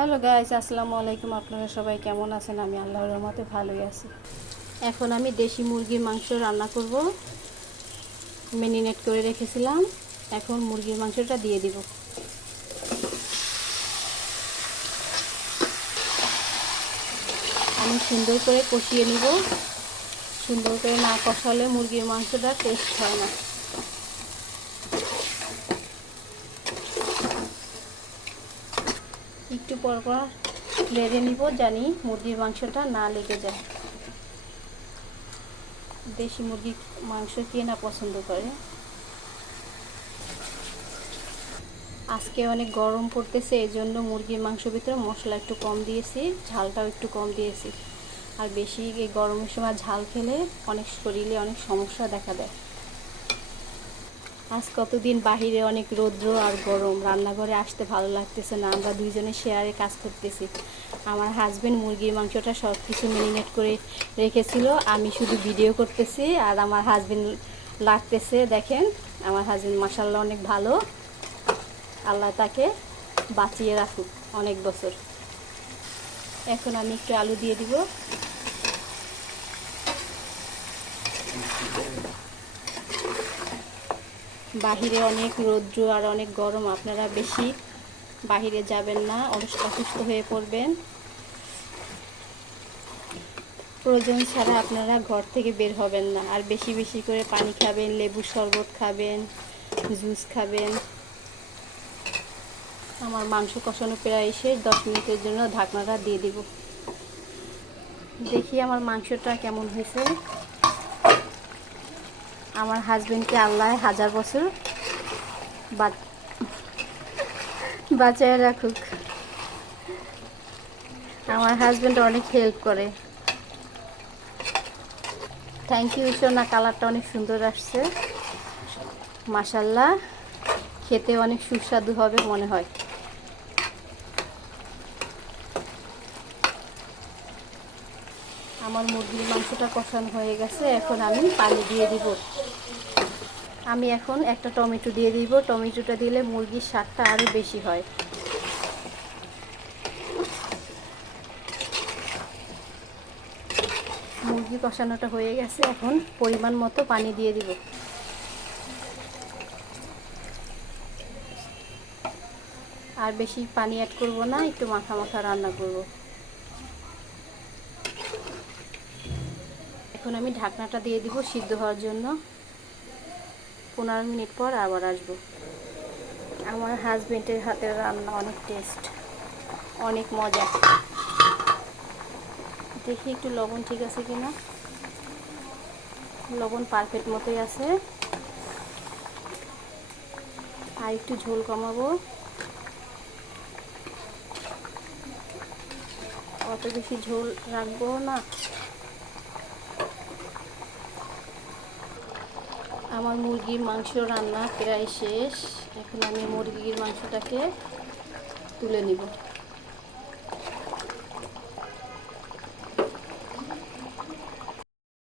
Hello guys আসসালামু আলাইকুম আপনারা সবাই কেমন আছেন? আমি আল্লাহর রহমতে ভালোই আছি। এখন আমি দেশি মুরগির মাংস রান্না করব। মেরিনেট করে রেখেছিলাম। এখন মুরগির মাংসটা দিয়ে দিব। আমি সুন্দর করে কষিয়ে নিব। সুন্দর করে না কষালে মুরগির মাংসটা টেস্ট হয় না। একটু পর পর বেড়ে নিব, জানি মুরগির মাংসটা না লেগে যায়। দেশি মুরগির মাংস কে না পছন্দ করে। আজকে অনেক গরম পড়তেছে এই জন্য মুরগির মাংস ভিতরে মশলা একটু কম দিয়েছি, ঝালটাও একটু কম দিয়েছি। আর বেশি এই গরমের সময় ঝাল খেলে অনেক শরীরে অনেক সমস্যা দেখা দেয়। আজ কতদিন বাহিরে অনেক রৌদ্র আর গরম। রান্নাঘরে আসতে ভালো লাগতেছে না, আমরা দুইজনে শেয়ারে কাজ করতেছি। আমার হাজবেন্ড মুরগির মাংসটা সব কিছু ম্যারিনেট করে রেখেছিল, আমি শুধু ভিডিও করতেছি আর আমার হাজবেন্ড লাগতেছে, দেখেন, আমার হাজবেন্ড মাসাল্লাহ অনেক ভালো। আল্লাহ তাকে বাঁচিয়ে রাখুক অনেক বছর। এখন আমি একটু আলু দিয়ে দিব। বাহিরে অনেক রৌদ্র আর অনেক গরম, আপনারা বেশি বাহিরে যাবেন না অসুস্থ হয়ে পড়বেন। প্রয়োজন ছাড়া আপনারা ঘর থেকে বের হবেন না, আর বেশি বেশি করে পানি খাবেন লেবু শরবত খাবেন, জুস খাবেন। আমার মাংস কষানো প্রায় শেষ, দশ মিনিটের জন্য ঢাকনাটা দিয়ে দিব। দেখি আমার মাংসটা কেমন হয়েছে। আমার হাজবেন্ডকে আল্লাহ হাজার বছর বাঁচায় রাখুক। আমার হাজবেন্ড অনেক হেল্প করে। থ্যাংক ইউ সোনা। কালারটা অনেক সুন্দর আসছে। মাসাল্লাহ খেতে অনেক সুস্বাদু হবে মনে হয়। আমার মুরগির মাংসটা কষানো হয়ে গেছে, এখন আমি পানি দিয়ে দিব। আমি এখন একটা টমেটো দিয়ে দিব। টমেটোটা দিলে মুরগির স্বাদটা আরও বেশি হয়। মুরগি কষানোটা হয়ে গেছে, এখন পরিমাণ মতো পানি দিয়ে দিব। আর বেশি পানি অ্যাড করব না, একটু মাথা মাথা রান্না করব। এখন আমি ঢাকনাটা দিয়ে দিব সিদ্ধ হওয়ার জন্য। পনেরো মিনিট পর আবার আসব। আমার হাজবেন্ডের হাতের রান্না অনেক টেস্ট, অনেক মজা। দেখি একটু লবণ ঠিক আছে কিনা? লবণ পারফেক্ট মতোই আছে। আর একটু ঝোল কমাবো। অত বেশি ঝোল রাখব না। আমার মুরগির মাংস রান্না প্রায় শেষ। এখন আমি মুরগির মাংসটাকে তুলে নিব।